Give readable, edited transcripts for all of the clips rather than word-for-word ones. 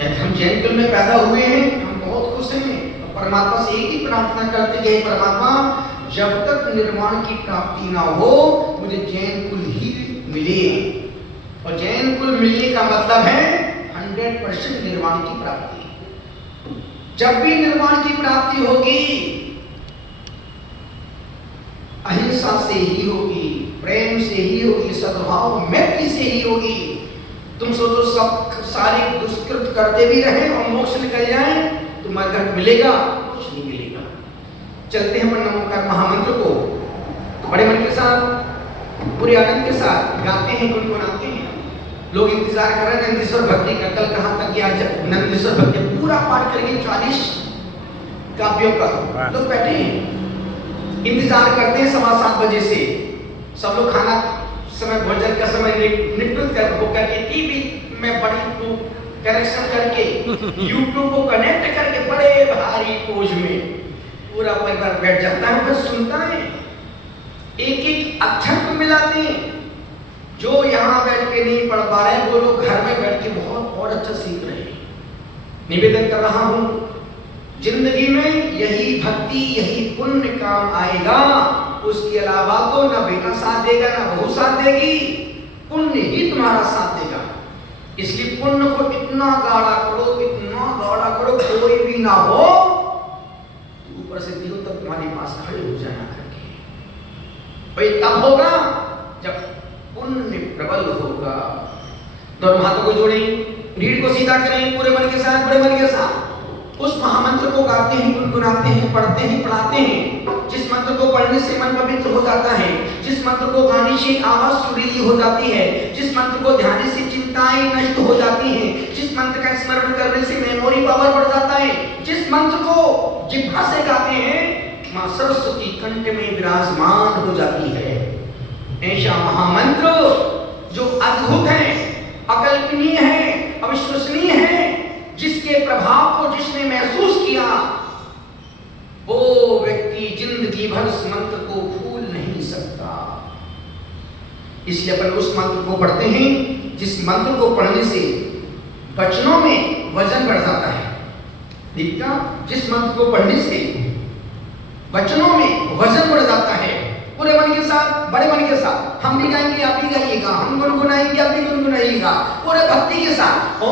यदि हम जैन कुल में पैदा हुए हैं, हम बहुत खुश हैं, तो परमात्मा से एक ही प्रार्थना करते कि परमात्मा जब तक निर्वाण की प्राप्ति ना हो मुझे जैन कुल ही मिले। और जैन कुल मिलने का मतलब है 100% निर्वाण की प्राप्ति। जब भी निर्वाण की प्राप्ति होगी अहिंसा से ही होगी, प्रेम से ही होगी, सद्भाव मैत्री से ही होगी। तुम सोचो सब सारे दुष्कृत करते भी रहे और मोक्ष निकल जाए, तुम्हारे घर मिलेगा? कुछ नहीं मिलेगा। चलते हैं अपन नमोकार महामंत्र को बड़े मन के साथ पूरे आनंद के साथ गाते हैं, गुनगुनाते हैं। लोग इंतजार कर रहे हैं नंदीश्वर भक्ति का, कल कहां तक गया? जब नंदीश्वर भक्ति पूरा पाठ करेंगे 40 काव्यों का, लोग बैठे हैं इंतजार करते हैं 7:15 बजे से। सब लोग खाना समय भोजन का समय निवृत्त कर होकर के टीवी में बड़ी कनेक्शन करके यूट्यूब को कनेक्ट करके बड़े भारी पोज में पूरा परिवार बैठ जाता है, बस सुनता है, एक एक अक्षर को मिलाते हैं। जो यहाँ बैठ के नहीं पढ़ पा रहे वो लोग घर में बैठ के बहुत और अच्छा सीख रहे हैं। निवेदन कर रहा हूं, जिंदगी में यही भक्ति यही पुण्य काम आएगा, उसके अलावा तो ना बेटा साथ देगा ना बहू साथ देगी, पुण्य ही तुम्हारा साथ देगा। इसलिए पुण्य को इतना गाढ़ा करो, इतना गाढ़ा करो, कोई भी ना हो ऊपर से दियो तब तुम्हारे पास खड़े हो जाना करके। भाई तब होगा जब पुण्य प्रबल होगा। दोनों हाथों को जोड़ें, रीढ़ को सीधा करें, पूरे मन के साथ, बड़े मन के साथ उस महामंत्र को गाते हैं, गुनगुनाते हैं, पढ़ते हैं, पढ़ाते हैं। जिस मंत्र को पढ़ने से मन पवित्र हो जाता है, जिस मंत्र को गाने से आवाज सुरीली हो जाती है, जिस मंत्र को ध्यान से चिंताएं नष्ट हो जाती हैं, जिस मंत्र का स्मरण करने से मेमोरी पावर बढ़ जाता है, जिस मंत्र को जिह्वा से गाते हैं मां सरस्वती कंठ में विराजमान हो जाती है। ऐसा महामंत्र जो अद्भुत है, अकल्पनीय है, अविश्वसनीय है, जिसके प्रभाव को जिसने महसूस किया वो व्यक्ति जिंदगी भर उस मंत्र को भूल नहीं सकता। इसलिए अपन उस मंत्र को पढ़ते हैं जिस मंत्र को पढ़ने से वचनों में वजन बढ़ जाता है। दीपिका, जिस मंत्र को पढ़ने से वचनों में वजन बढ़ जाता है। पूरे मन के साथ, बड़े मन के साथ हम भी गाएंगे, आप भी गाइएगा, हम गुनगुनाएंगे, आप भी गुनगुनाइएगा, पूरे भक्ति के साथ। Om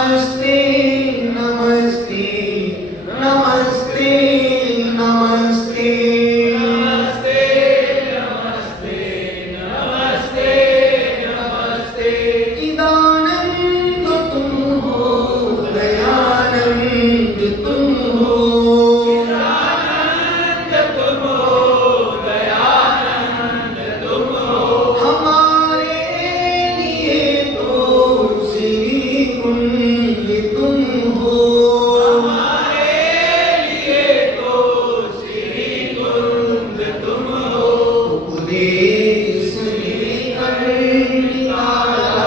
नमस्ते नमस्ते नमस्ते नमस्ते नमस्ते नमस्ते नमस्ते नमस्ते चिदानंद तुम हो दयानंद तुम हो चिदानंद तुम हो दयानंद तुम हो हमारे लिए तो श्री कुंज तुम हो हमारे लिए तो श्री कुंज तुम हो उपदेश देकर निकाला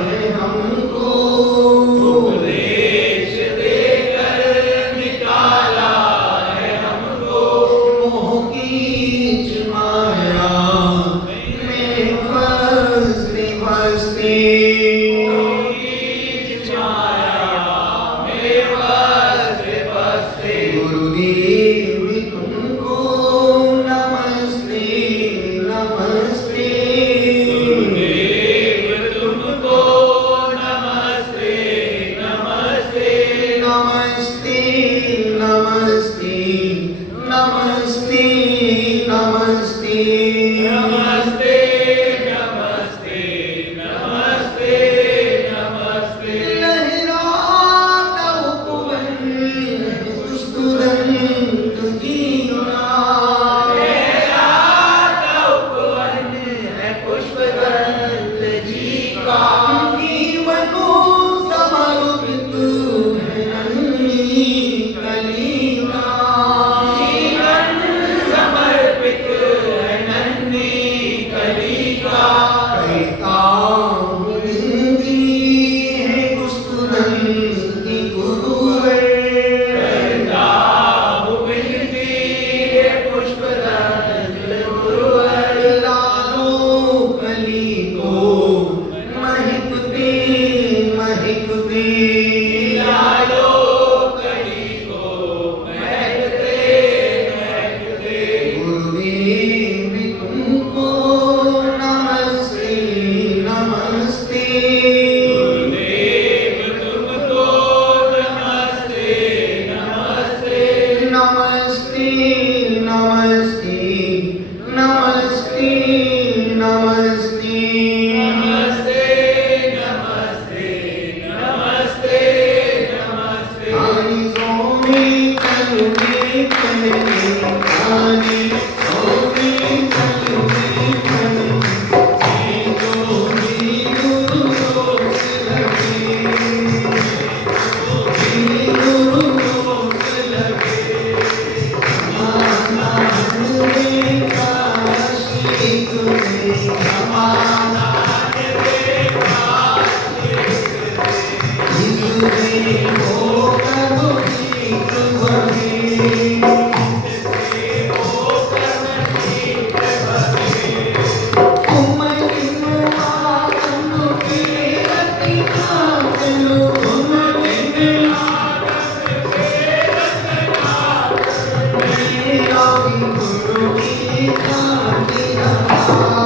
है हमको उपदेश देकर निकाला है हमको मोह की माया में फंसते फंसते गुरुदेव तुमको नमस्ते नमस्ते गुरुदेव तुमको नमस्ते नमस्ते नमस्ते नमस्ते नमस्ते नमस्ते नमस्ते नमस्ते नमस्ते नमस्ते लहराता उपवन पुष्पदंत जीवा लहराता उपवन है पुष्पदंत जीवा जीवनो समर्पित है नन्ही कलिका जीवन समर्पित है नन्ही कलिका कहता हूँ विनती है पुष्पदंत गुरुवर कहता हूँ विनती है पुष्पदंत गुरुवर लालो कली को महकते महकते लालो कली को महकते महकते गुरुदेव तुमको नमस्ते नमस्ते गुरुदेव तुमको नमस्ते नमस्ते नमस्ते नमस्ते नमस्ते नमस्ते नमस्ते नमस्ते नमस्ते नमस्ते आनी सोनी कलुनी कलनी आनी सोनी कलुनी कलनी जोनी गुरु दोष लगे गुरु दोष लगे माना हुए काशी तुम्हें हमारा इसमें हो कब ठीक बने तुम आत्म के अति चलो तुम मेरा भी गुरु की काटी रहा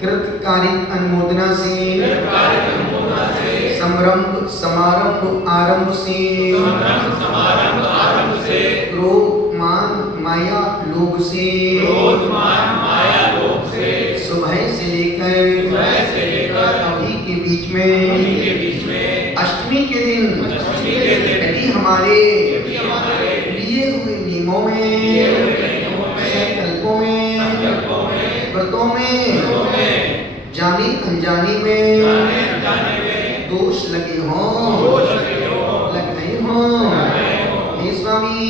कृतकारिक अनुमोदना से संरंभ समारंभ आरंभ से क्रोध मान माया लोभ से सुबह से लेकर अभी के बीच में अष्टमी के दिन यदि हमारे लिए हुए नियमों में, संकल्पों में, व्रतों में, जानी अनजानी में दोष लगे हों, लग गए हों, हे स्वामी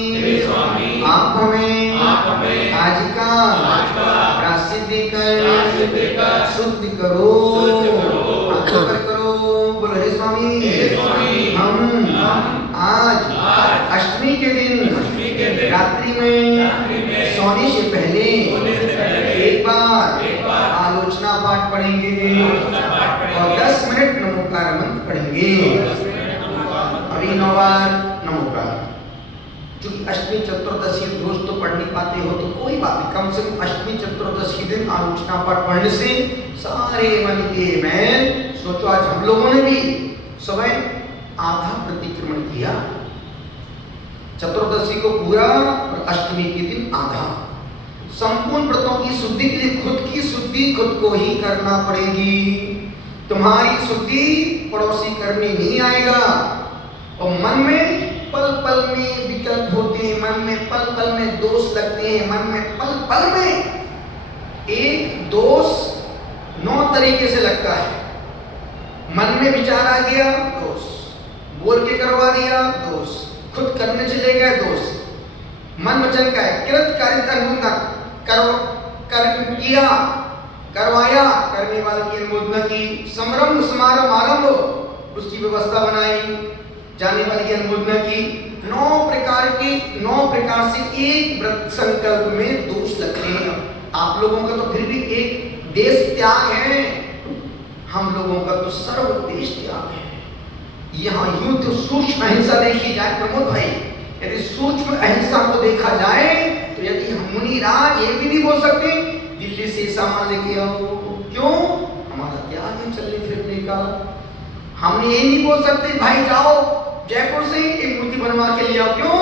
आप हमें आज का प्रायश्चित देकर शुद्ध करो, करो। बोलो हे स्वामी हम आज अष्टमी के दिन रात्रि में सोने से पहले एक बार आलोचना पाठ पढ़ेंगे और 10 मिनट नमोकार मंत्र पढ़ेंगे। अभी 9 बार नमोकार। चूंकि अष्टमी चतुर्दशी रोज तो पढ़ नहीं पाते हो तो कोई बात नहीं, कम से कम अष्टमी चतुर्दशी के दिन आलोचना पाठ पढ़ने से सारे मन के मैल। सोचो आज हम लोगों ने भी सुबह आधा प्रतिक्रमण किया, चतुर्दशी को पूरा और अष्टमी के दिन आधा। संपूर्ण व्रतों की शुद्धि के लिए खुद की शुद्धि खुद को ही करना पड़ेगी। तुम्हारी शुद्धि पड़ोसी करने नहीं आएगा। और मन में पल पल में विकल्प होते हैं, मन में पल पल में दोष लगते हैं, मन में पल पल में एक दोष 9 तरीके से लगता है। मन में विचार आ गया दोष, बोल के करवा दिया दोष, खुद करने चले गए दोष, मन वचन का है कृत कार्य किया करवाया, करने वाले की अनुमोदना की, समारंभ समारंभ आरंभ उसकी व्यवस्था बनाई, जाने वाले की अनुमोदना की। 9 प्रकार से एक व्रत संकल्प में दोष लगते हैं। आप लोगों का तो फिर भी एक देश त्याग है, हम लोगों का तो सर्व देश त्याग है। यहाँ युद्ध सूक्ष्म अहिंसा देखी जाए प्रमोद भाई, यदि सूक्ष्म अहिंसा को देखा जाए तो यदि हम मुनिराज ये भी नहीं बोल सकते दिल्ली से सामान लेके आओ, क्यों? हमारा त्याग है चलने फिरने का। हमने ये नहीं बोल सकते भाई जाओ जयपुर से एक मूर्ति बनवा के ले आओ, क्यों?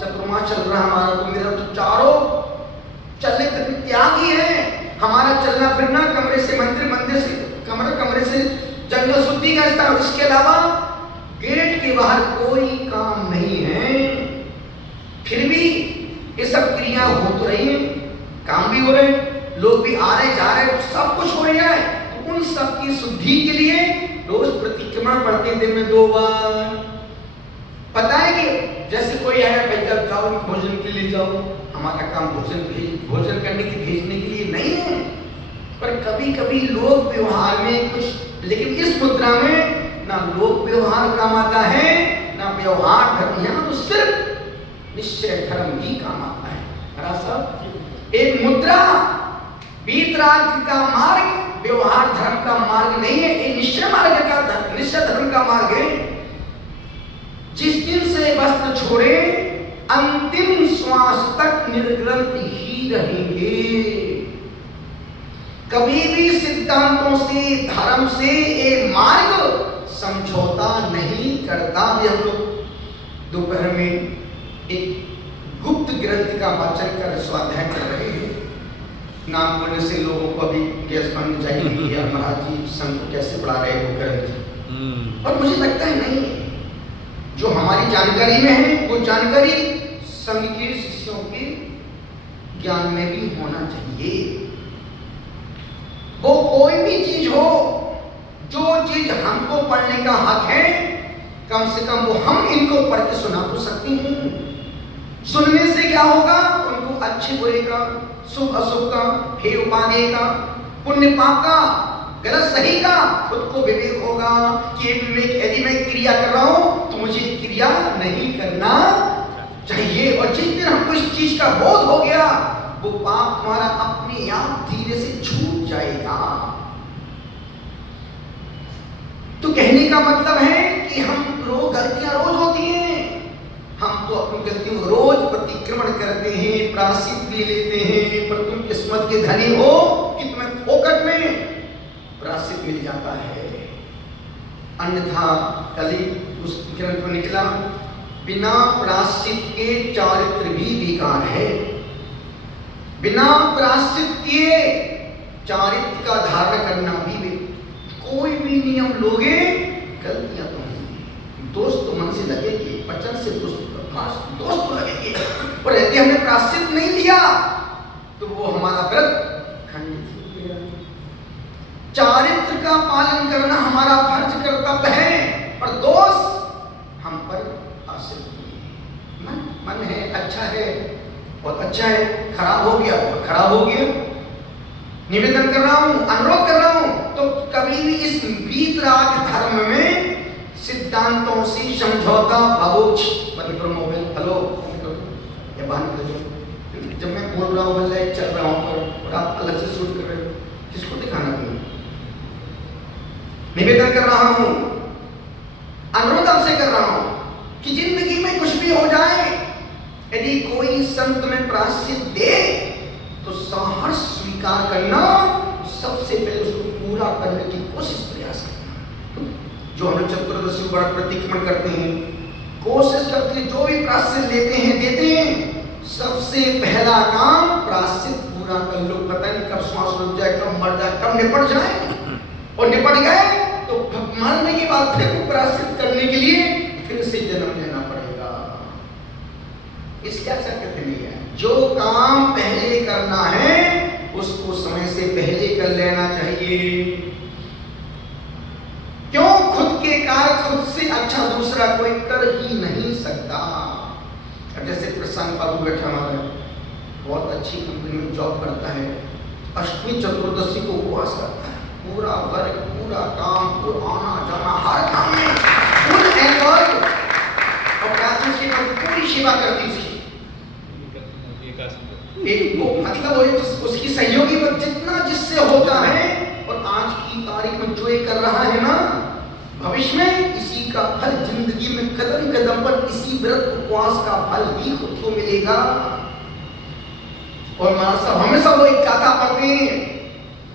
चतुर्मास चल रहा हमारा, तो मेरा तो चारों चलने फिरने त्याग ही है। हमारा चलना फिरना कमरे से मंदिर, मंदिर से कमरे से जंगल शुद्धि का स्थान, उसके अलावा गेट के बाहर कोई काम नहीं है। फिर भी ये सब क्रिया हो तो रही है, काम भी हो रहे, लोग भी आ रहे जा रहे, सब कुछ हो रहा है। तो उन सब की शुद्धि के लिए रोज प्रतिक्रमण पढ़ते दिन में 2 बार। पता है कि जैसे कोई आया भाई जाओ भोजन के लिए जाओ, हमारा काम भोजन करने के भेजने के लिए नहीं है, पर कभी कभी लोग व्यवहार में कुछ, लेकिन इस मुद्रा में ना लोग व्यवहार काम आता है ना व्यवहार धर्म, यहाँ तो सिर्फ निश्चय धर्म ही काम आता है। साहब एक मुद्रा वीतराग का मार्ग व्यवहार धर्म का मार्ग नहीं है, ये निश्चय मार्ग का निश्चय धर्म का मार्ग है। जिस दिन से वस्त्र छोड़े अंतिम श्वास तक निर्ग्रंथ ही रहेंगे। कभी भी सिद्धांतों से धर्म से ये मार्ग समझौता नहीं करता। भी हम लोग दोपहर में एक गुप्त ग्रंथ का वाचन कर स्वाध्याय कर रहे हैं। नाम बोलने से लोगों को अभी गैस बन जाएगी कि महाराज जी संघ को कैसे पढ़ा रहे हो ग्रंथ। और मुझे लगता है नहीं, जो हमारी जानकारी में है वो जानकारी संघ के शिष्यों के ज्ञान में भी होना चाहिए। वो कोई भी चीज हो, जो चीज हमको पढ़ने का हक है, कम से कम वो हम इनको पढ़ के सुना तो सकते हैं। सुनने से क्या होगा? उनको अच्छे बुरे का, शुभ अशुभ का, हे उपादेय का, पुण्य पाप का, गलत सही का खुद को विवेक होगा कि विवेक यदि मैं क्रिया कर रहा हूं तो मुझे क्रिया नहीं करना चाहिए। और जिस दिन हमको इस चीज का बोध हो गया, वो पाप तुम्हारा अपने आप धीरे से छूट जाएगा। तो कहने का मतलब है कि हम लोग गलतियां रोज होती हैं, हम तो अपनी गलतियों को रोज प्रतिक्रमण करते हैं, प्रायश्चित भी लेते हैं, पर तुम किस्मत के धनी हो कि तुम्हें फोकट में प्रायश्चित मिल जाता है। अन्यथा कल ही उस ग्रंथ में निकला, बिना प्रायश्चित के चारित्र भी बेकार है। बिना प्रायश्चित किए चारित्र का धारण करना भी कोई भी भी नियम लोगे गलतियां तो होंगी, दोस्त तो मन से लगेगी, वचन से दोस्त तो लगेंगे, और यदि हमने प्रायश्चित नहीं लिया तो वो हमारा व्रत खंडित हो गया। चारित्र का पालन करना हमारा फर्ज कर्तव्य है, और दोष हम पर आश्रित हुए। मन है अच्छा है, बहुत अच्छा है, खराब हो गया और खराब हो गया। निवेदन कर रहा हूं, अनुरोध कर रहा हूं, तो कभी भी इस वीतराग धर्म में सिद्धांतों से समझौता भावोच मतलब मोबाइल हेलो या बाहर निकल जाओ। जब मैं बोल रहा हूँ लाइव चल रहा हूँ और आप अलग से शूट कर रहे हो, किसको दिखाना क्यों? निवेदन कर रहा हूँ, अनुरोध आपसे कर रहा हूँ कि जिंदगी में कुछ भी हो जाए, यदि कोई संत में प्रायश्चित दे तो साहस स्वीकार करना, सबसे पहले उसको पूरा करने की कोशिश प्रयास करना। जो हम लोग चतुर्दशी व्रत प्रतिक्रमण करते हैं, कोशिश करते हैं, जो भी प्रायश्चित लेते हैं देते हैं, सबसे पहला काम प्रायश्चित पूरा कर लो। पता नहीं कब श्वास रुक जाए, कब मर जाए, कब निपट जाए, और निपट गए तो मरने के बाद फिर प्रायश्चित करने के लिए फिर से जन्म लेना पड़ेगा। इसलिए अच्छा कहते नहीं है, जो काम पहले करना है उसको समय से पहले कर लेना चाहिए। क्यों? खुद के कार्य खुद से अच्छा दूसरा कोई कर ही नहीं सकता। अब जैसे प्रशांत बाबू बैठा हमारा, बहुत अच्छी कंपनी में जॉब करता है, अष्टमी चतुर्दशी को उपवास करता है, पूरा वर्क, पूरा काम, पूरा आना जाना, हर काम में फुल एफर्ट, और प्रार्थना से पूरी सेवा करती उसकी। एक वो मतलब वो उसकी सहयोगी पर जितना जिससे होता है, और आज की तारीख में जो ये कर रहा है ना, भविष्य में इसी का फल जिंदगी में कदम कदम पर इसी व्रत उपवास का फल ही खुद को मिलेगा। और महाराज साहब हमेशा वो एक गाथा पढ़ते हैं,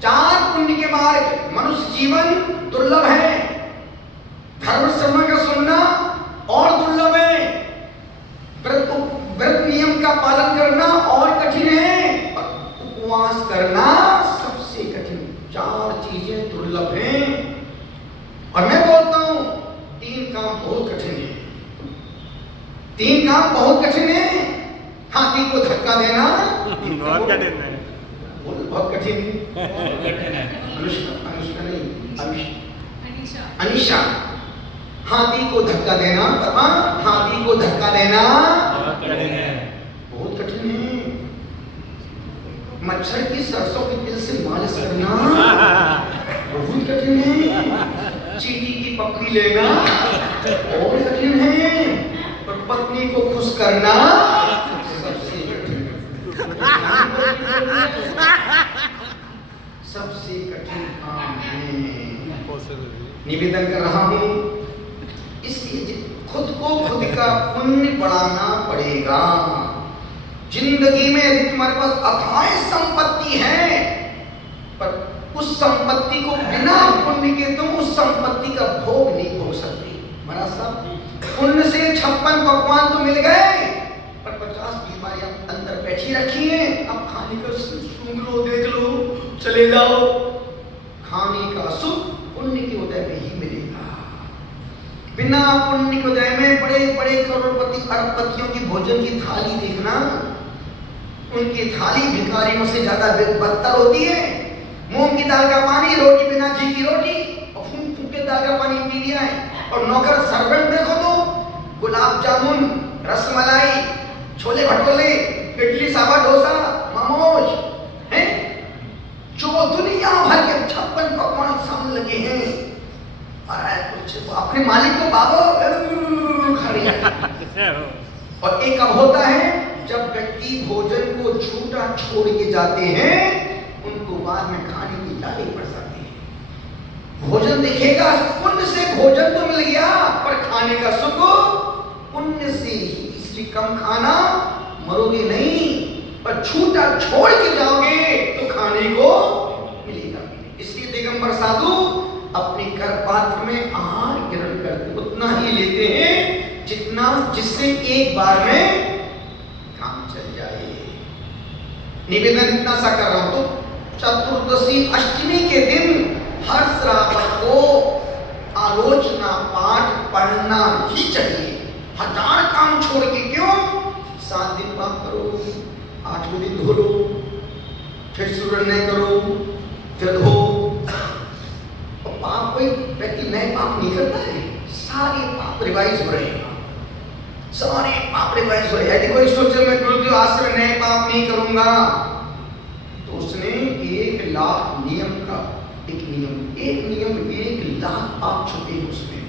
4 पुण्य के मार्ग, मनुष्य जीवन दुर्लभ है, धर्म श्रवण का सुनना और दुर्लभ है, व्रत नियम का पालन करना और कठिन है, उपवास करना सबसे कठिन। 4 चीजें दुर्लभ हैं। और मैं बोलता हूं 3 काम बहुत कठिन है। 3 काम बहुत कठिन है। हाथी को धक्का देना बहुत कठिन है, बहुत कठिन है। अनुष्का नहीं, अनीशा, हाथी को धक्का देना, हाथी को धक्का देना बहुत कठिन है। मच्छर की सरसों के तेल से मालिश करना बहुत कठिन है। चींटी की पपड़ी लेना और कठिन है, और पत्नी को खुश करना सबसे कठिन, सबसे कठिन काम है। निवेदन कर रहा हूं, इसलिए खुद को खुद का पुण्य बढ़ाना पड़ेगा। जिंदगी में यदि तुम्हारे पास अथाह संपत्ति है, पर उस संपत्ति को बिना पुण्य के तुम उस संपत्ति का भोग नहीं भोग सकते। महाराज साहब, पुण्य से 56 पकवान तो मिल गए, पर 50 बीमारियां अंदर बैठी रखी हैं। अब खाने का सूंघ लो, देख लो, चले जाओ। खाने का सुख पुण्य के उदय में ही मिलेगा। बिना पुण्य के उदय में बड़े बड़े करोड़पति अरबपतियों की भोजन की थाली देखना, उनकी थाली भिखारियों से ज्यादा बदतर होती है। मूंग की दाल का पानी, रोटी बिना घी की रोटी, और फूंक फूंक के दाल का पानी पी लिया है। और नौकर सर्वेंट देखो तो गुलाब जामुन, रसमलाई, छोले भटूरे, इडली सांभर डोसा, मोमोज हैं, जो दुनिया भर के 56 पकवान सामने लगे हैं। कुछ अपने मालिक को बाबो और एक अब होता है जब व्यक्ति भोजन को छूटा छोड़ के जाते हैं, उनको बाद में खाने की लालच पड़ जाती है। भोजन दिखेगा, पुण्य से भोजन तो मिल गया, पर खाने का सुख पुण्य से ही, इसलिए कम खाना, मरोगे नहीं, पर छूटा छोड़ के जाओगे तो खाने को मिलेगा। इसलिए दिगंबर साधु अपने कर पात्र में आहार ग्रहण करते उतना ही लेते हैं जितना जिससे एक बार में काम चल जाए। निवेदन इतना सा कर रहा हूं, तो चतुर्दशी अष्टमी के दिन हर श्रावक को 1000 काम छोड़ के। क्यों? 7 दिन पाप करो, 8वें दिन धो लो, फिर सूरज नहीं करो, फिर धो। और पाप कोई व्यक्ति नए पाप नहीं करता है, सारे पाप रिवाइज हो रहे हैं, सारे पाप रिवाइज हो रहे हैं। यदि कोई सोचे मैं गुरुदेव आज से नए पाप नहीं करूंगा, तो उसने 1 लाख नियम का एक नियम 1 लाख पाप छुपे उसमें।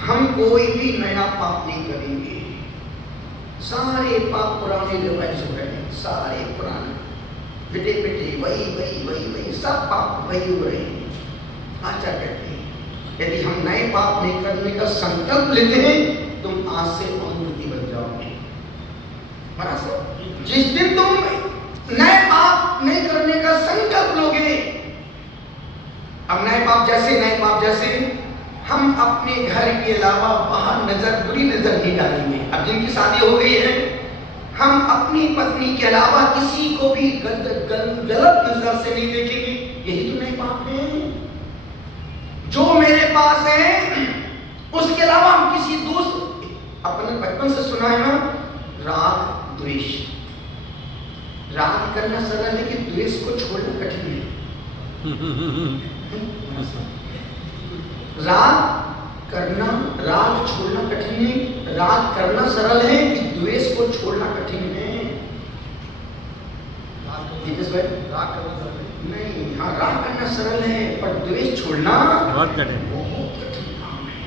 हम कोई भी नया पाप नहीं करेंगे, सारे पाप पुराने रिवाइज हो रहे हैं, सारे पुराने पिटे वही सब पाप वही हो रहे हैं। आचार्य कहते हैं यदि हम नए पाप नहीं करने का संकल्प लेते हैं, तुम आज से अनुमति बन जाओगे। जिस दिन तुम नए पाप नहीं करने का संकल्प लोगे, अब नए पाप जैसे हम अपने घर के अलावा बाहर बुरी नजर नहीं डालेंगे। अब जिनकी शादी हो गई है, हम अपनी पत्नी के अलावा किसी को भी गलत नजर से नहीं देखेंगे। यही तो नए पाप है। जो मेरे पास है उसके अलावा हम किसी दूसरे, अपने बचपन से सुना है ना, राग द्वेष। राग करना सरल है कि द्वेष को छोड़ना कठिन है। राग छोड़ना कठिन है, राग करना सरल है कि द्वेष को छोड़ना कठिन है। राग करना नहीं, हाँ राग करना सरल है, पर द्वेष छोड़ना बहुत कठिन काम है।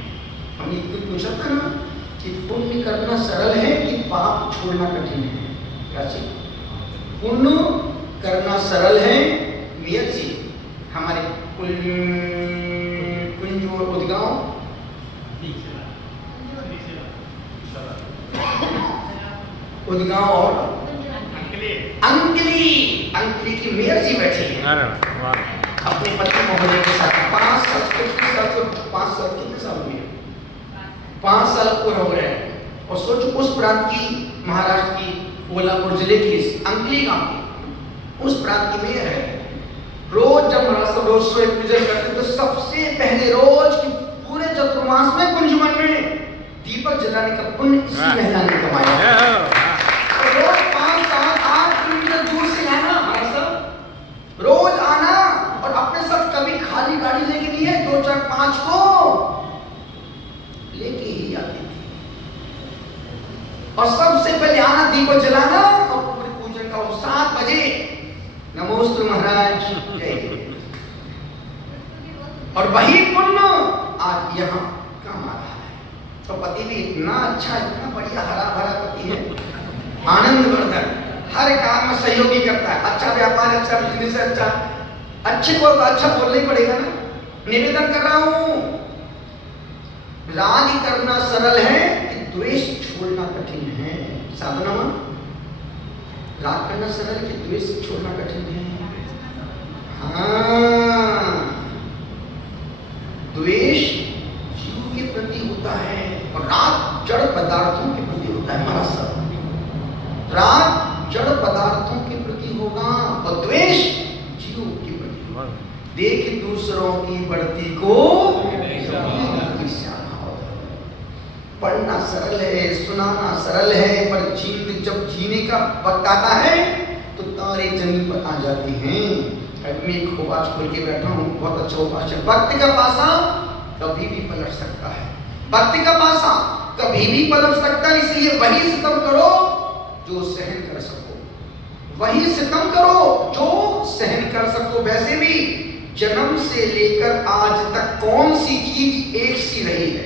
हमने एक दिन पूछा था ना कि पुण्य करना सरल है कि पाप छोड़ना कठिन है। पुण्य करना सरल है, नियत से हमारे कुंज और उदगांव और अंकली की मेयर जी बैठी है अपने पति महोदय के साथ। 5 साल कितने साल हुए? 5 साल पूरे हो गए। और सोचो उस प्रांत की, महाराष्ट्र की कोल्हापुर जिले की अंकली गांव की उस प्रांत की मेयर है। रोज जब महाराष्ट्र रोज सोए पूजन करते तो सबसे पहले रोज की पूरे चतुर्मास में कुंजवन में दीपक जलाने का पुण्य इसी महिला ने कमाया। रोज 5, 7, 8 किलोमीटर दूर से आना, रोज आना, और अपने साथ कभी खाली गाड़ी लेके नहीं है, 2, 4, 5 को लेके ही आती थी। और सबसे पहले आना, दीपक जलाना, और पूरे पूजन का 7 बजे नमोस्तु महाराज जय। और वही पुण्य आज यहाँ काम आ रहा है। तो पति भी इतना अच्छा, इतना बढ़िया हरा भरा पति है, आनंदवर्धन, हर काम में सहयोगी करता है। अच्छा व्यापार, अच्छा बिजनेस, अच्छे को तो अच्छा बोलना ही पड़ेगा ना। निवेदन कर रहा हूं, राग करना सरल है कि द्वेष छोड़ना कठिन है। साधना राग करना सरल कि द्वेष छोड़ना कठिन है। हाँ, द्वेष जीव के प्रति होता है और राग जड़ पदार्थों के प्रति होता है। हमारा सब राग जड़ पदार्थों के प्रति होगा और द्वेष जीव के प्रति होगा। देख दूसरों की बढ़ती को पढ़ना सरल है, सुनाना सरल है, पर जब जीने का वक्त आता है तो तारे जमीन पर आ जाते हैं। मैं एक उपास खोल के बैठा हूँ, बहुत अच्छा उपास है। भक्ति का पासा कभी भी पलट सकता है, भक्ति का पासा कभी भी पलट सकता है। इसलिए वही सितम करो जो सहन कर सको, वही सितम करो जो सहन कर सको। वैसे भी जन्म से लेकर आज तक कौन सी चीज एक सी रही है?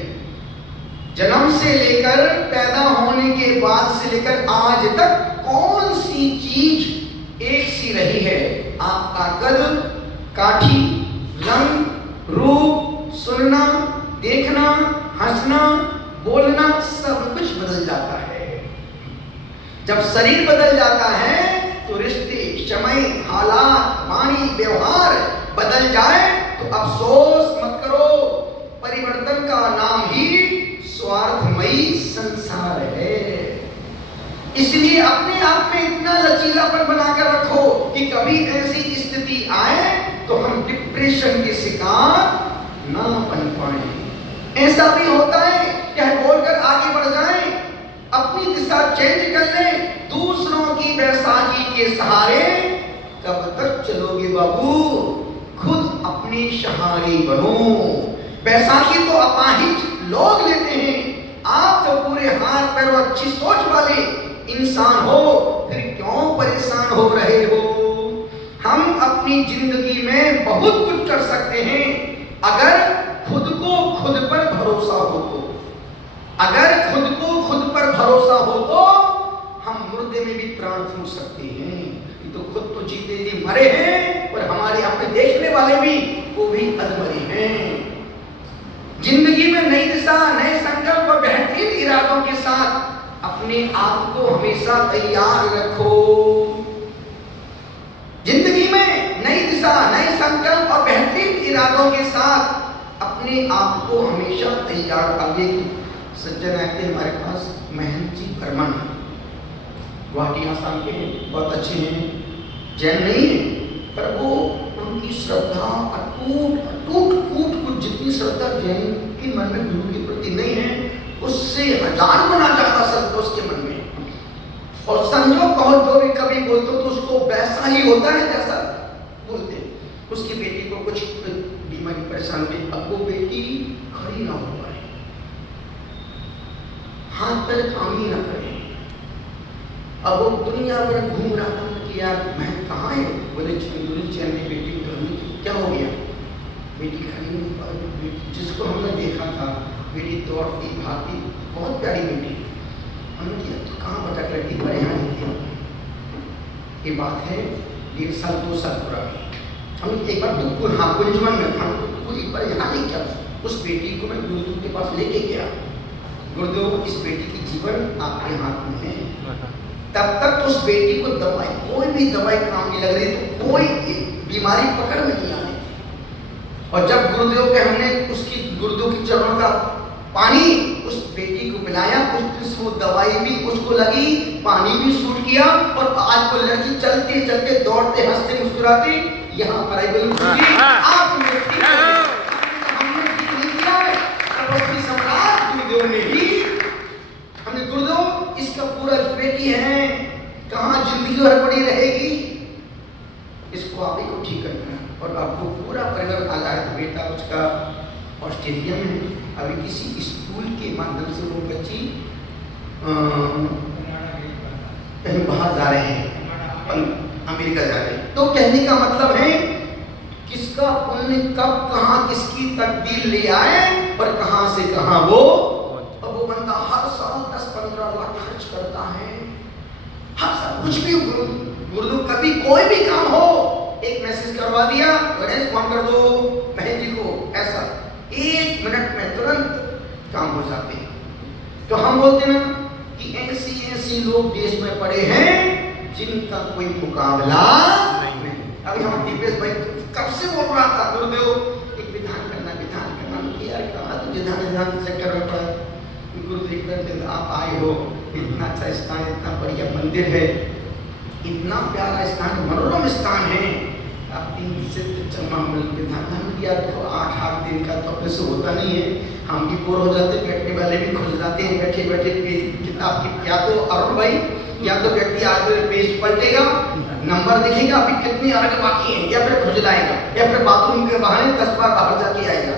जन्म से लेकर पैदा होने के बाद से लेकर आज तक कौन सी चीज एक सी रही है? आपका कद, काठी, रंग, रूप, सुनना, देखना, हंसना, बोलना, सब कुछ बदल जाता है। जब शरीर बदल जाता है तो रिश्ते, समय, हालात, वाणी, व्यवहार बदल जाए तो अफसोस मत करो। परिवर्तन का नाम ही स्वार्थमयी संसार है। इसलिए अपने आप में इतना लचीलापन बनाकर रखो कि कभी ऐसी स्थिति आए तो हम डिप्रेशन के शिकार ना बन पाए। ऐसा भी होता है कि बोलकर आगे बढ़ जाएं, अपनी दिशा चेंज कर लें, दूसरों की बैसाखी के सहारे कब तक चलोगे बाबू, खुद अपनी सहारे बनो। बैसाखी तो अपाहिज लोग लेते हैं, आप तो पूरे हाथ पैर और अच्छी सोच वाले इंसान हो, फिर क्यों परेशान हो रहे हो? हम अपनी जिंदगी में बहुत कुछ कर सकते हैं अगर खुद को खुद पर भरोसा हो तो। अगर खुद को खुद पर भरोसा हो तो हम मुर्दे में भी प्राण फूंक सकते हैं। तो खुद तो जीते जी मरे हैं और हमारे अपने देखने वाले भी, वो भी अधमरे हैं। जिंदगी में नई दिशा, नए संकल्प और बेहतरीन इरादों के साथ अपने आप को हमेशा तैयार रखो। जिंदगी में नई दिशा, नए संकल्प और बेहतरीन इरादों के साथ अपने आप को हमेशा तैयार। आगे सज्जन आए थे हमारे पास, महंत जी बर्मन, गुवाहाटी आसाम के हैं, बहुत अच्छे हैं, जैन नहीं है, पर वो उनकी श्रद्धा अटूट कूट कुछ जितनी श्रद्धा जैन के मन में गुरु के प्रति नहीं है, उससे 1000 गुना ज्यादा श्रद्धा उसके मन में। और संजोग कहो जो भी कभी बोलते तो उसको वैसा ही होता है जैसा बोलते। उसकी बेटी को कुछ बीमारी परेशान हुई, अब वो बेटी खड़ी ना हो पाए, हाथ पैर काम ही ना करे। अब वो दुनिया भर घूम रहा था कि यार मैं कहाँ है, बोले चैन में बेटी क्या हो गया, बेटी खड़ी नहीं पाई। जिसको हमने देखा था बेटी दौड़ती भागती, बहुत प्यारी बेटी, हमने किया तो कहाँ भटक रही थी, पर यहाँ नहीं किया। ये बात है 1.5 साल 2 साल पुरानी। हम एक बार दुखपुर, हाँ कुंजवन में, हम दुखपुर एक बार यहाँ नहीं किया, उस बेटी को मैं गुरुदेव के पास लेके गया। गुरुदेव इस बेटी की जीवन आपके हाथ में है। तब तक उस बेटी को दवाई, कोई भी दवाई काम नहीं लग रही, तो कोई बीमारी पकड़ में नहीं आ रही थी। और जब गुरुदेव के हमने उसकी गुरुदेव की चरणों का पानी उस बेटी को पिलाया, उस वो दवाई भी उसको लगी, पानी भी सूट किया, और आज वो लड़की चलते चलते दौड़ते हंसते मुस्कुराते यहाँ पर आई। बोली आपने ठीक हमने ठीक नहीं किया है, तब सम्राट गुरुदेव ने भी, हमने गुरुदेव इसका पूरा बेटी है, कहाँ जिंदगी भर पड़ी रहेगी, इसको आप ही को ठीक करना है। और आपको पूरा परिवार आजाद, बेटा उसका ऑस्ट्रेलिया में है, अभी किसी स्कूल के माध्यम से वो बच्ची कहीं बाहर जा रहे हैं, अमेरिका जा रहे हैं। तो कहने का मतलब है किसका पुण्य कब कहाँ किसकी तकदीर ले आए और कहाँ से कहाँ वो। अब वो बंदा हर साल 10-15 लाख खर्च करता है, हर साल कुछ भी। गुरुदेव कभी कोई भी काम हो, एक मैसेज करवा दिया, गणेश फोन कर दो बहन जी को, ऐसा 1 मिनट में तुरंत काम हो जाते हैं। तो हम बोलते हैं कि ऐसी लोग देश में पड़े हैं जिनका कोई मुकाबला नहीं। अभी हम दीपेश भाई कब से बोल रहा था, गुरुदेव एक विधान करना यार, कहा तो विधान चक्कर में पड़ा। गुरुदेव आप आए हो, इतना अच्छा स्थान, इतना बढ़िया मंदिर है, इतना प्यारा स्थान, मनोरम स्थान है, आप 3 दिन से विधान किया तो 8 दिन का तो अपने से होता नहीं है। हम भी बोर हो जाते, बैठने वाले भी खुल जाते हैं, बैठे बैठे किताब की, या तो अरुण भाई, या तो व्यक्ति आगे पेज पलटेगा, नंबर दिखेगा अभी कितनी अर्घ बाकी है, या फिर खुजलाएगा, या फिर बाथरूम के बहाने 10 बार बाहर जाके आएगा।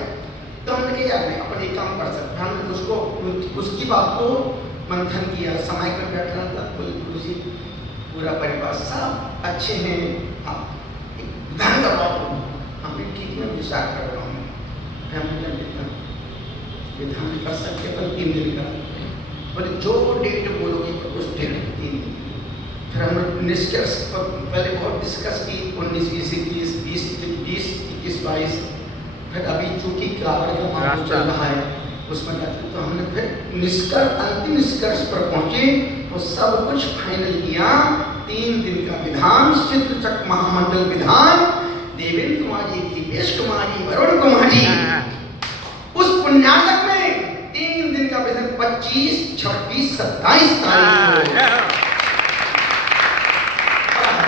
तो हमने कहा यार अपन एक काम कर सकते हैं, हमने उसको उसकी बात को मंथन किया, समय पर बैठ रहा था, गुरु जी पूरा परिवार सब अच्छे हैं, आप विधान करवाओ। हमने ठीक में विचार कर रहा हूँ, विधान कर सकते पर 3 दिन का, बोले जो डेट बोलोगे उस डेट 3 दिन। फिर हमने निष्कर्ष पहले बहुत डिस्कस की, 19, 20, 21, 20, 21, 22, फिर अभी चूंकि कावड़ का मामला चल रहा है उसमें जाते, तो हमने फिर अंतिम निष्कर्ष पर पहुंचे, तो सब कुछ फाइनल किया। 3 दिन का विधान, चित्रचक महामंडल विधान, देवेंद्र कुमार जी, दीपेश कुमार जी, वरुण कुमार जी, उस पुण्याटक में 3 दिन का विधान 25, 26, 27 तारीख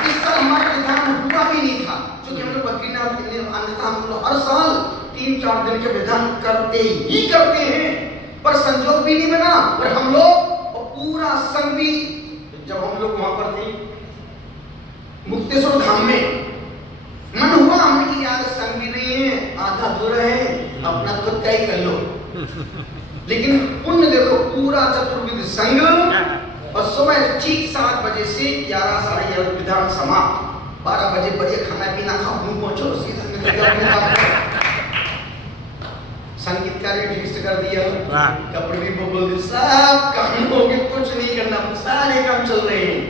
इस साल हमारा विधान हुआ भी नहीं था, क्योंकि हमने बद्रीनाथ अन्यथा हम लोग हर साल 3 3-4 दिन के विधान करते ही करते हैं, पर संजोग भी नहीं बना। और हम लोग और पूरा संघ भी, जब हम लोग वहां पर थे मुक्तेश्वर धाम में, मन हुआ हमने कि यार संघ भी नहीं है, आधा दूर है, अपना खुद का ही कर लो। लेकिन पुण्य देखो, पूरा चतुर्विध संघ, और सुबह ठीक 7 बजे से 11 साढ़े 11 विधान समाप्त। 12 बजे बढ़िया खाना पीना खाओ, मुंह पहुंचो, सीधा संगीतकार भी फिक्स कर दिया, कपड़े भी बोल दिए, सब काम हो गए, कुछ नहीं करना, सारे काम चल रहे हैं।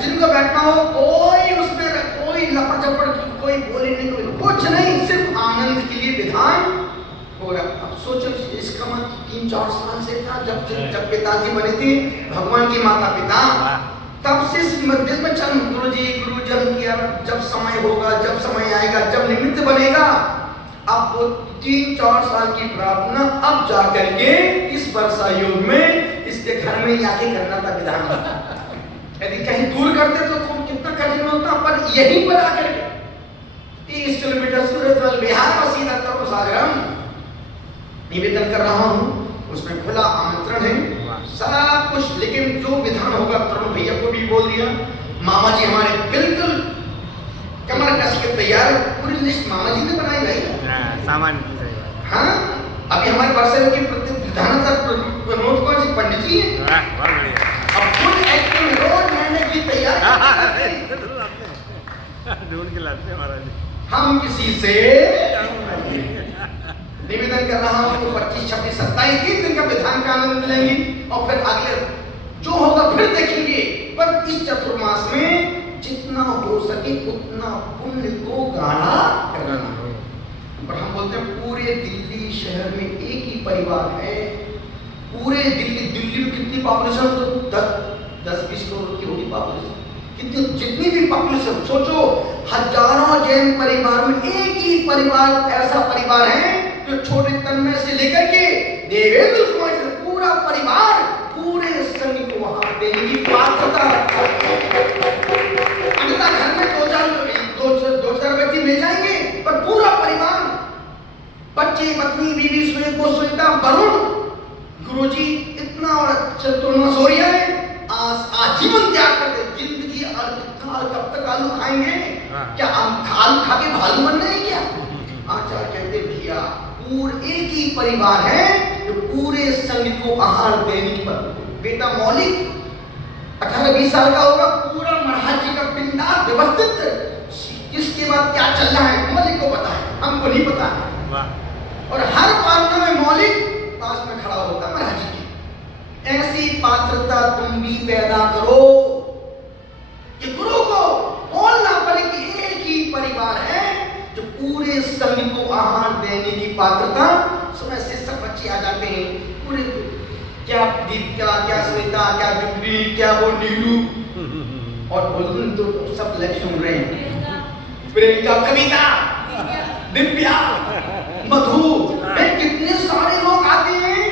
जिनको बैठना हो, कोई उसमें कोई लपड़ चपड़, कोई बोली नहीं, कोई कुछ नहीं, सिर्फ आनंद के लिए विधान हो रहा। अब सोचो, इसका मतलब 3-4 साल से था, जब पिताजी बने थे, भगवान की माता पिता, तब से इस मध्य में चंद गुरुजी गुरुजन किया, जब समय होगा, जब समय आएगा, जब निमित्त बनेगा। अब वो 3-4 साल की प्रार्थना अब जाकर के इस वर्षा योग में इसके घर में आके करना था विधान। यदि कहीं दूर करते तो कितना कठिन होता, पर यहीं पर आकर के 30 किलोमीटर सूरत बिहार और सीधा तरुण सागरम निवेदन कर रहा हूँ, उसमें खुला आमंत्रण है, सब कुछ। लेकिन जो विधान होगा, तरुण भैया को भी बोल दिया, मामा जी हमारे बिल्कुल कमर कस के तैयार, पूरी लिस्ट मामा जी ने बनाई भाई, सामान। हाँ, अभी हमारे वर्षा की प्रनोद कौन सी पंडित जी है, अब फुल एक्टिंग रोज महीने की तैयार ढूंढ के लाते हैं महाराज। हम किसी से निवेदन कर रहा हूँ तो 25, 26, 27 3 दिन का विधान का आनंद लेंगे, और फिर अगले जो होगा फिर देखेंगे। पर इस चतुर्मास में जितना हो सके उतना पुण्य को गाढ़ा करना। पर हम बोलते हैं पूरे दिल्ली शहर में एक ही परिवार है, पूरे दिल्ली में कितनी पॉपुलेशन, तो 10-20 करोड़ की होगी पॉपुलेशन, कितनी जितनी भी पॉपुलेशन सोचो, हजारों जैन परिवार में एक ही परिवार ऐसा परिवार है जो छोटे तन्मय से लेकर के देवेंद्र कुमार से पूरा परिवार पूरे संघ को वहां देने की पात्रता। अन्यथा घर में 2-4 व्यक्ति मिल जाएंगे, पर पूरा परिवार, बच्चे, पत्नी, बीवी, सुनीता, वरुण, गुरुजी, इतना और चतुर्मास हो रहा है, आजीवन त्याग कर दे, जिंदगी कब तक आलू खाएंगे? क्या आलू खा के भालू बनना है क्या? आचार्य कहते भैया, पूरे एक ही परिवार है जो पूरे संघ को आहार देने पर। बेटा मौलिक 18-20 साल का होगा, पूरा महाराज जी का पिंडार व्यवस्थित, इसके बाद क्या चल रहा है मौलिक को पता है, हमको नहीं पता है। और हर प्रार्थना में मौलिक पास में खड़ा होता महाराज जी की। ऐसी पात्रता तुम भी पैदा करो कि गुरु को बोलना पड़े कि एक ही परिवार है जो पूरे संघ को आहार देने की पात्रता। समय से सब बच्चे आ जाते हैं, पूरे क्या दीपिका, क्या श्वेता, क्या जुबली, क्या वो नीलू, और बोल तो सब लाइव सुन रहे हैं, प्रियंका, कविता, दिव्या, मधु, कितने सारे लोग आते हैं।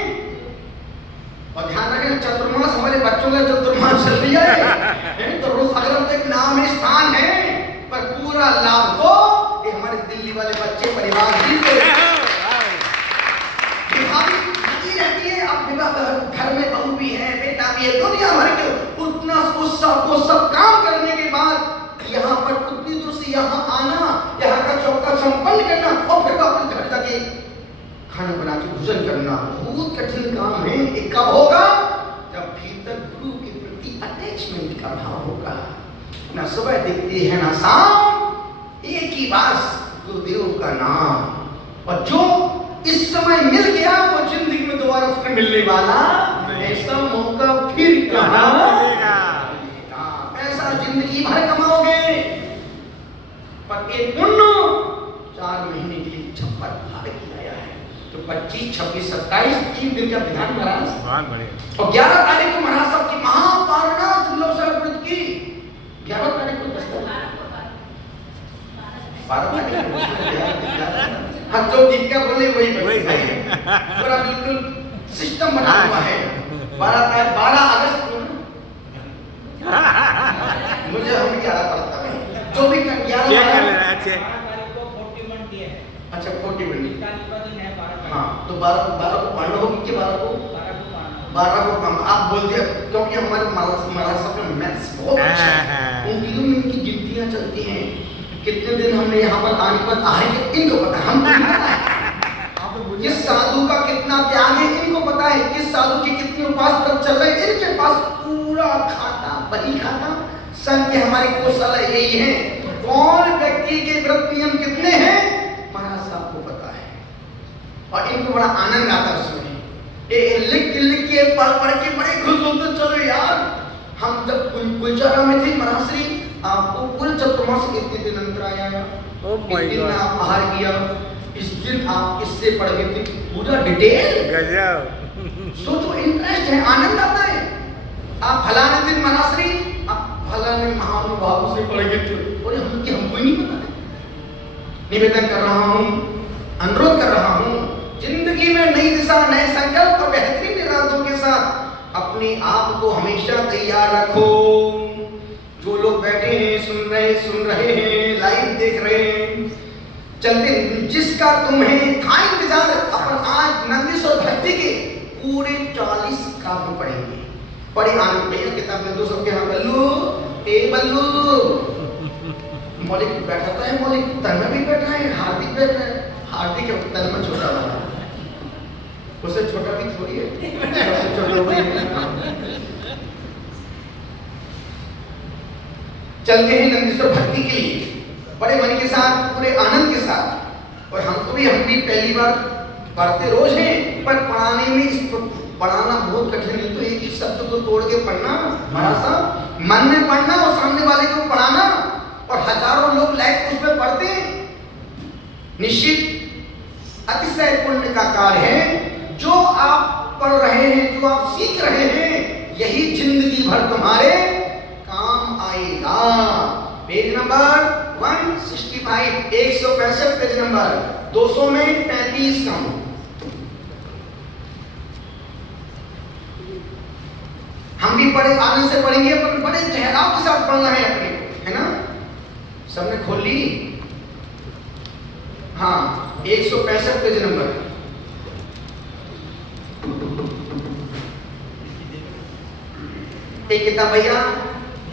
और ध्यान रखें, चतुर्मास हमारे बच्चों का चतुर्मास चल रही है, तो रोज सागर एक नाम है, स्थान है, पर पूरा लाभ तो ये हमारे दिल्ली वाले बच्चे परिवार ही रहती है। अब घर में बहू भी है, बेटा भी है, दुनिया भर के उतना वो सब काम करने के बाद यहाँ पर उतनी दूर से यहाँ आना, यहाँ का चौका संपन्न करना, और फिर वापस घर जाके खाना बना के भोजन करना, बहुत कठिन काम है। ये कब होगा? जब भीतर गुरु के प्रति अटैचमेंट का भाव होगा। ना सुबह दिखती है ना शाम, एक ही बात गुरुदेव का नाम, और जो इस समय मिल गया वो जिंदगी में दोबारा फिर मिलने वाला ऐसा मौका फिर कहाँ मिलेगा? पैसा जिंदगी भर कमाओगे, पर एक पुण्य 4 महीने के लिए 56 भाग किया है। तो 25, 26, 27 3 दिन का विधान महाराज, बहुत बढ़िया। और 11 तारीख को महाराज साहब की महापारनाथ व्रत की 11 तारीख को 12 तारीख को हम जो दीपिका बोले वही पूरा बिल्कुल सिस्टम बना हुआ है। 12 अगस्त को मुझे हम 11 पड़ता है, जो भी 11 चेक कर लेना। अच्छा 40 तो 12 को पढ़ना होगी कि 12 को 12 को कम आप बोलते हैं, क्योंकि हमारे महाराष्ट्र में मैथ्स बहुत अच्छा है, उंगलियों में इनकी गिनतियां चलती हैं। कितने दिन हमने यहाँ पर आने के बाद आए कि इनको पता है, हमको नहीं पता है। किस साधु का कितना त्याग है इनको पता है, किस साधु की कितनी उपासना चल रही है इनके पास पूरा खाता बही खाता। संघ के हमारे कौशल यही है, कौन व्यक्ति के व्रत नियम कितने हैं महाराज साहब को पता है, और इनको बड़ा आनंद आता है उसमें। लिख के पढ़ के बड़े खुश होते, चलो यार हम जब कुलचारा में थे महाराष्ट्री, आपको कुल चतुर्मास कितने दिन अंतर आया, इस दिन आप बाहर किया, इस दिन आप इससे पढ़ गए थे, पूरा डिटेल गजब। सोचो इंटरेस्ट है, आनंद आता है। आप फलाने दिन महाराष्ट्री, आप फलाने महानुभाव से पढ़ गए थे, और हमको ही नहीं पता है। निवेदन कर रहा हूँ, अनुरोध कर रहा हूँ, जिंदगी में नई दिशा, नए संकल्प और बेहतरीन इरादों के साथ अपने आप को हमेशा तैयार रखो। जो लोग बैठे हैं, सुन रहे हैं, लाइव देख रहे हैं, चलते, जिसका तुम्हें था इंतजार, अपन आज नंदीश्वर भक्ति के पूरे 40 काव्य पढ़ेंगे। बड़े आनंद भैया किताब में दो सबके यहाँ बल्लू मौलिक बैठा था है, मौलिक तन्मय भी बैठा है, हार्दिक बैठा है। हार्दिक तन्मय छोटा वाला, उससे छोटा भी थोड़ी है, सबसे छोटा वही है। चलते हैं नंदीश्वर भक्ति के लिए बड़े मन के साथ, पूरे आनंद के साथ। और हम भी पहली बार पढ़ते रोज हैं, पर पढ़ाने में पढ़ाना बहुत कठिन है। तो एक ही शब्द को तोड़ के पढ़ना महाराज साहब, मन में पढ़ना और सामने वाले को पढ़ाना, और हजारों लोग लाइव उस पर पढ़ते हैं, निश्चित अतिशय पुण्य का कार्य है। जो आप पढ़ रहे हैं, जो आप सीख रहे हैं, यही जिंदगी भर तुम्हारे काम आएगा। पेज नंबर 165, 165 पेज नंबर 200 में 35 कम। हम भी बड़े आनंद से पढ़ेंगे, पर बड़े ठहराव के साथ पढ़ना है अपने, है ना? सबने खोल ली? हाँ, 165 पेज नंबर। एक किताब भैया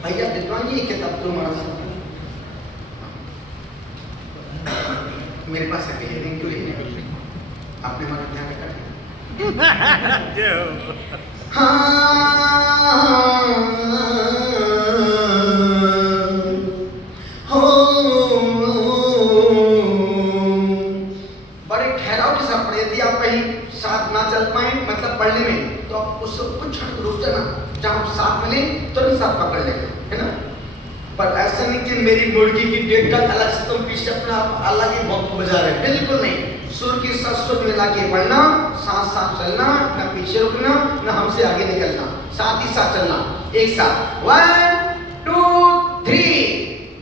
विद्वान जी, एक किताब तो हमारा मेरे पास है, क्यों लिखने आपने हमारा ध्यान रखा। बड़े ठहराव के साथ पढ़े। यदि आप कहीं साथ ना चल पाए मतलब पढ़ने में, तो आप उससे कुछ क्षण रुक जाना, जहाँ साथ मिले तुरंत साथ पकड़ लेंगे, है ना? पर ऐसा नहीं कि मेरी मुर्गी की डेट का अलग से तुम पीछे अपना अलग ही भौंक बजा रहे, बिल्कुल नहीं। सुर की साथ सुर मिला के पढ़ना, साथ साथ चलना, ना पीछे रुकना, ना हमसे आगे निकलना, साथ ही साथ चलना, एक साथ। 1 2 3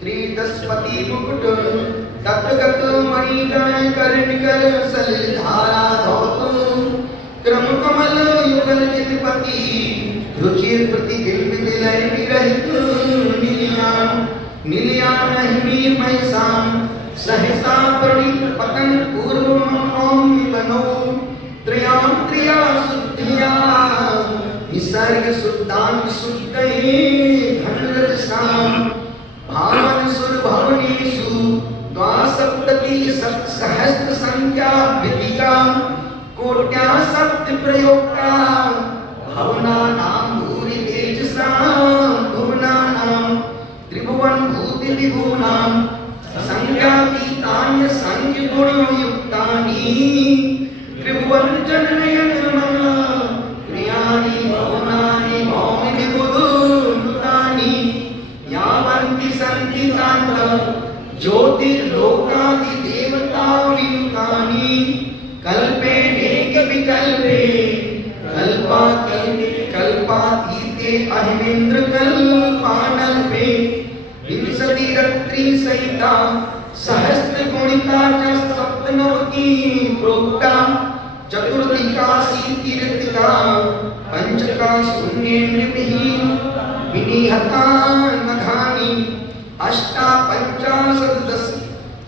त्रिदशपति मुकुट तत्गत मणिगण कर्णिकर सलिल धारा धौत क्रम कमल युगल जितपति रुचिर प्रतिबिंब विलय विरहित निलियान हिमी महिषाम सहसा प्रणीत पतन पूर्व नौमि बनो त्रयाम त्रिया शुद्धिया निसर्ग शुद्धान शुद्धये धनरज साम भावन सुर भवनीषु द्वासप्तति सहस्र संख्या विधिका कोट्या सप्त प्रयोक्ता भवना नाम भूरि तेजसां भुवना नाम त्रिभुवन भूति विभुनां संज्ञातीतान्य संज्ञ गुण युक्तानि त्रिभुवन जननयन मन क्रियाणि भवनानि भौमि विबुधुतानि यावन्ति सन्ति तान्त ज्योतिर्लोकादि देवता वियुक्तानि कल्पे नेक विकल्पे कल्पातीते अहिमेन्द्र कल्पानल्पे विंशति रत्रि सहिता सहस्त्र गुणिता च सप्तनवति प्रोक्ता चतुर्दिकासी तीर्थका पंचका शून्ये नृभिः विनिहता नघानि अष्टा पंचाशत्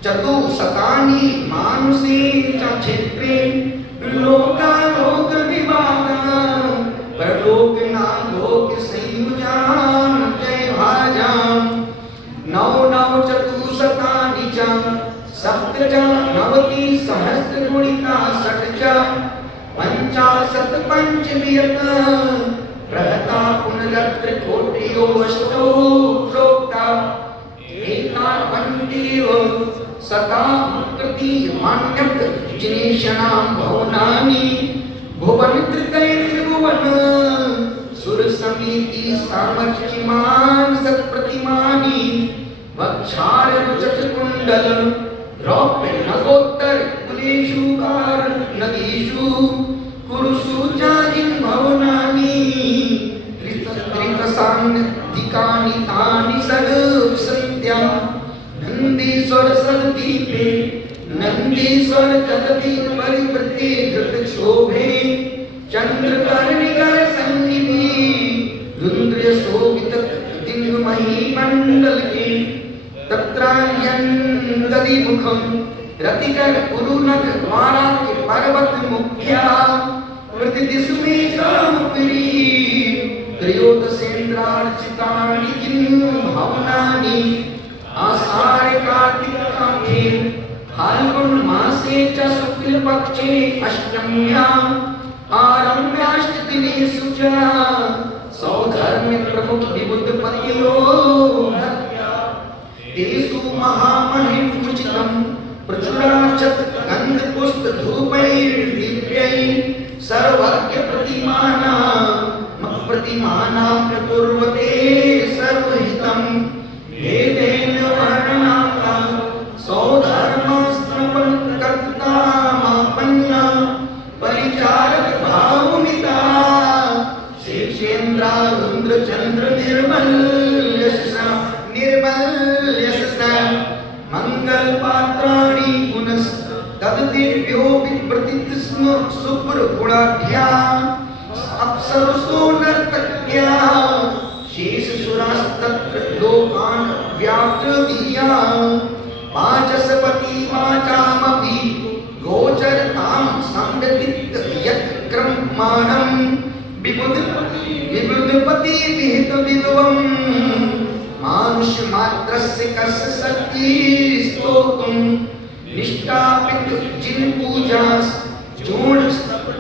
चतुशतानि मानुषे च क्षेत्रे लोकालोक विभागः परलोक नालोक संयुजां जय भाजां नौ नौ चतुशतानि च सप्त च नवति सहस्र गुणिता षट् च पंचाशत् पंचवियत प्रहता पुनरत्र कोटियो अष्टो प्रोक्ता एकावन्तिव सदा कृति मान्यक जिनेशनां भवनानि भुवन त्रितय त्रिभुवन सुर समिति सामर्चिमान सत्प्रतिमानि वक्षार रुचच कुंडल रौप्य नगोत्तर कुलेषु कार नदीषु कुरुषु जाजिन भवनानि त्रितसान्धिकानि तानि सदसंत्या नंदीश्वर सददीपे नंदीश्वर जगति परिवृत्ति घृत शोभे चंद्रकर्णिकर संनिधि रुद्र शोभित दिग्मयी मंडल के तत्रान्यन्दति मुखम रतिकर पुरुनग द्वारा के पर्वत मुख्या प्रतिदिशु में कामुपरी त्रयोदशेन्द्रार्चितानि जिन भवनानि आषाढ़ कार्तिकाख्ये फाल्गुन मासे च शुक्ल पक्षे अष्टम्यां आरम्भ्याष्टदिनेषु च सौधर्म प्रमुख विबुध पतियो तेषु महामहिमुचितं प्रचुराचत गंध पुष्प धूपैर्दिव्यै सर्वज्ञ प्रतिमाना प्रकुर्वते सर्वहितं वेदेन वर्णनाता सौधर्मस्त्रपन कर्तामापन्ना परिचारक भावमिता शेषेन्द्रा रुद्र चंद्र निर्मल यशसा मंगल पात्राणि पुनस् तद्दिव्यो विप्रतित स्म सुप्र गुणाढ्या अप्सरसो नर्तक्या शेष सुरास्तत्र लोकान् व्याकृतिया वाचस्पति वाचामपि गोचरतां संगतित यत् क्रमाणं विबुधपति विहित विद्वं मानुष मात्रस्य कस्य शक्ति स्तोतुं निष्ठापित जिन पूजा जोड़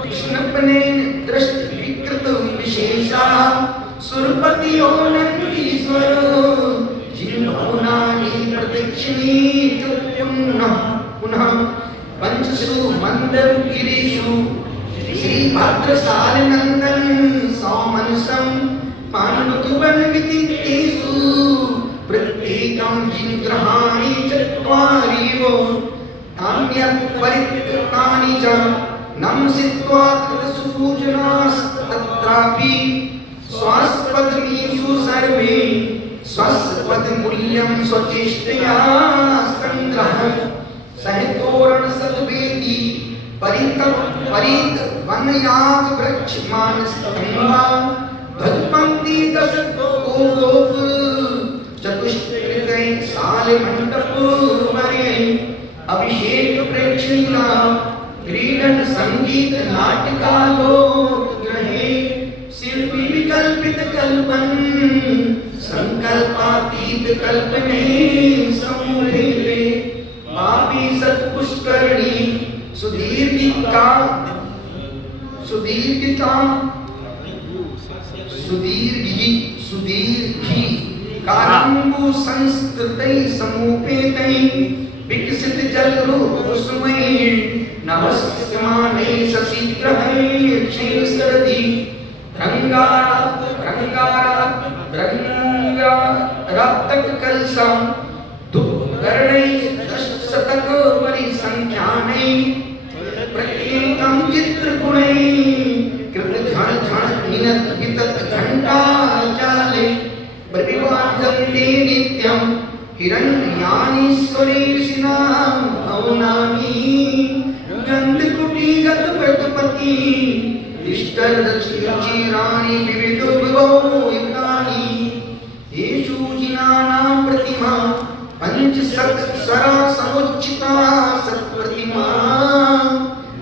कृष्णपनेन दृष्ट विकृत विशेषा सुरपतियो नंदीश्वर जिन भवनानि प्रदक्षिणी पुनः पुनः पंचसु मंदर गिरीषु श्री भद्रशाल नंदन सौमनसं पाण्डुवन वितितेषु प्रत्येकं जिनग्रहाणि चत्वारिवो तान्यत् परित्यक्तानि च नमसित्वा कृतसुपूजनास्तत्रापि स्वास्पदमीषु सर्वे स्वस्पदमूल्यं स्वचेष्टया संग्रह सहितोरण सद्वेदी परित वनयाग वृक्ष मानस्तंभा ध्वजपंक्ति दश गोलोक चतुष्कृतै साल मंडप मरे अभिषेक प्रेक्षणीला क्रीडन संगीत नाटिकालोक ग्रहे शिल्पी विकल्पित कल्पन संकल्पातीत कल्पने समूहे पापी सत्पुष्करणी सुदीर्घिका कालंबु संस्कृतै समुपेतै विकसित जल रूप कुसुमै नमस्यमानै शशिग्रहै क्षेत्रदि रक्तक कलशं धूपकर्णै शतक परिसंख्यानै प्रत्येकं चित्रगुणै कृत झण झण निनत वितत घंटा जाले प्रतिवाद्यन्ते नित्यं हिरण्यानीश्वरेशिनां भवनानि गन्धकुटीगत व्रतपति इष्टरचिराणि विविध विभवयुक्तानि येषु जिनानां प्रतिमा पंचशत अप्सरा समुचिता सत्प्रतिमा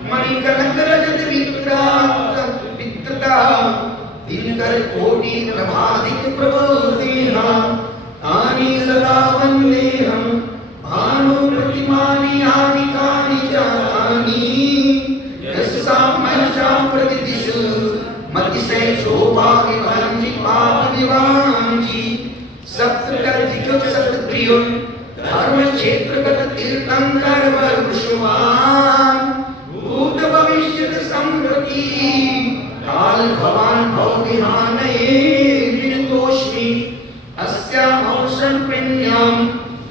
मणिकनक रजत विक्रांत विक्रता दिनकर कोटि प्रभादिक प्रभुदेहा तानि सदा वन्देहं भानु प्रतिमानि आदिकानि जातानि यस्सां मनसां प्रतिदिशु मतिशय शोभा विभांजि पाप विभांजि सप्तधिक सत्प्रियो धर्म क्षेत्रगत तीर्थंकर वरुषवान भूत भविष्यत संप्रति काल भवान भवविहानये विनतोष्मि अस्यामौषं पुण्यां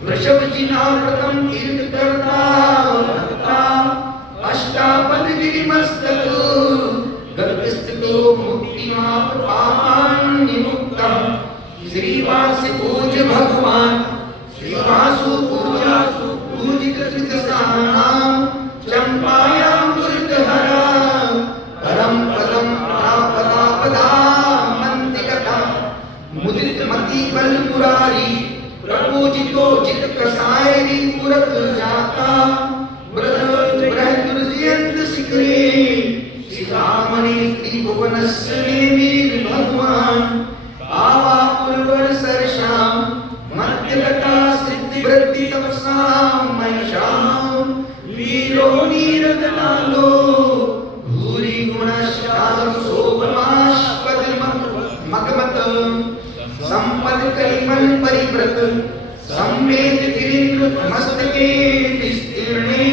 वृषभजिनाव्रतं तीर्थकर्ता अष्टापदगिरिमस्तक गर्भस्थितो मुक्तिमापपान् निमुक्तं श्रीवास पूज भगवान श्रीवासु पूजासु पूजित श्रीकृष्णानां चंपायां दुर्धरा परम पदम पदा मंतिकता मुदित मति बल पुरारी प्रपूजितो चित कसायरी पुरत जाता बृहद्रजयंत शिखरे शिखामणि त्रिभुवनस्य नेमिर भगवान आवा पुरवर सरसाम मध्यगता सिद्धि वृद्धि तपसाम महिषाम वीरो नीरदनालो भूरि गुणश्चार शोभमास्पद मगमत संपद कलिमल परिव्रत सम्मेद गिरीन्द्र मस्तके विस्तीर्णे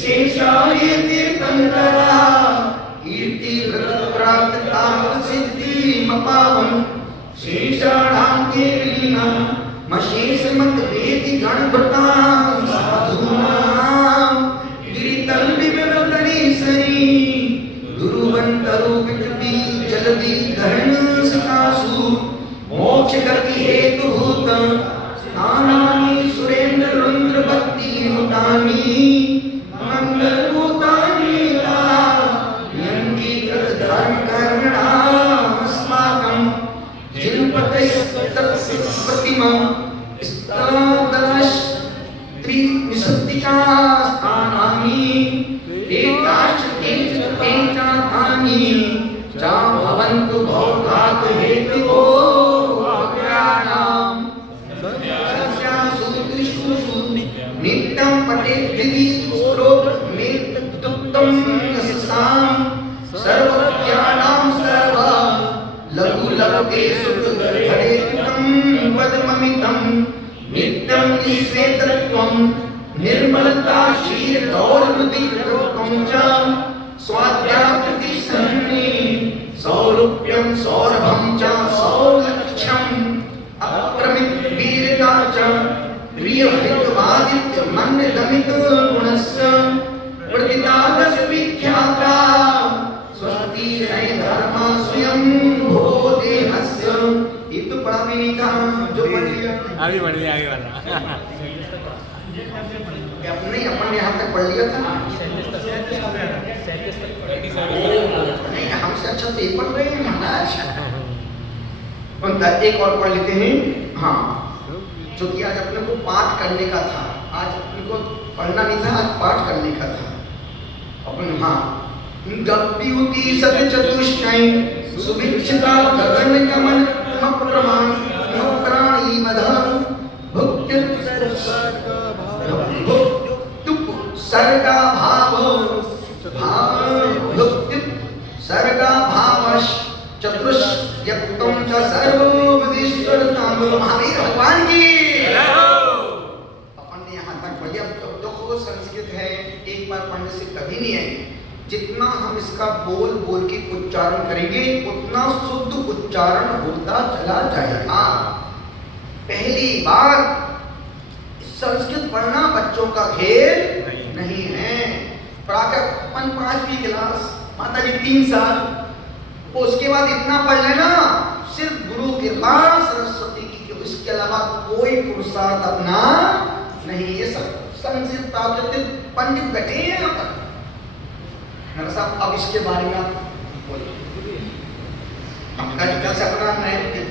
शेषाय तीर्थंकरा कीर्ति व्रत प्राप्त तामत सिद्धि मपावम शेषाणां केलीना मशेष मत वेदी गणभटां साधूनां गिरितल विवरतनी सरी गुरुवंतरु विकृति जलदि धरण सकासु मोक्ष गति हेतु भूत स्थानानि सुरेंद्र रुद्र भक्ति मुतानि मंगल भूतानि यंगीकृत धर्म कर्मणाम् अस्माकं जिनपतयस्तत्प्रतिमा स्तादश त्रिविशुद्धिका स्थानानि एकाश तेजातानि चा भवन्तु भवघात हेतुभो अग्राणां सस्यासु त्रिषु नित्यं पठेत् दिवि स्तोत्रमेतदुक्तं यस्सां सर्वज्ञानां सर्व लघु लघुतेषु हरेतं पदममितं नित्यं निश्वेतत्वं निर्मलता शील गौरवदीर्घत्वं च स्वाध्यायप्रति सन्नि सौरूप्यं सौरभं च सौलक्ष्यम् अप्रमित वीरता च प्रियहितवादित्य मन्यदमित गुणस्य प्रतिदादश विख्याता स्वस्ति नय धर्मा स्वयं भो देहस्य इतु पढ़ा भी नहीं था जो पढ़ लिया आगे बढ़िए आगे वाला अपने अपन यहाँ तक पढ़ लिया था नहीं हमसे अच्छा तो ये पढ़ रहे हैं महाराज एक और पढ़ लेते हैं हाँ जो कि आज अपने को पाठ करने का था आज अपने को पढ़ना नहीं था आज पाठ करने का था अपन हाँ गप्युति सत चतुष्टय सुभिक्षिता गगन गमन प्रमाण नौकराणी मध भुक्ति सर्गा भाव भुक्ति सर्गा भावश चतुष्यक्तम च सर्वोपदेश्वरताम महावीर भगवान की अपन ने यहाँ तक पढ़ लिया तो संस्कृत है एक बार पढ़ने से कभी नहीं आएगी जितना हम इसका बोल बोल के उच्चारण करेंगे उतना शुद्ध उच्चारण होता चला जाएगा पहली बार संस्कृत पढ़ना बच्चों का खेल नहीं है प्रातः 5वीं क्लास माता जी 3 साल उसके बाद इतना पढ़ लेना सिर्फ गुरु कृपा सरस्वती की इसके अलावा कोई पुरुषार्थ अपना नहीं ये सब संस्कृत प्राकृतिक पंडित बैठे हैं यहाँ पर साहब अब इसके बारे में आप बोलिए कल से अपना नए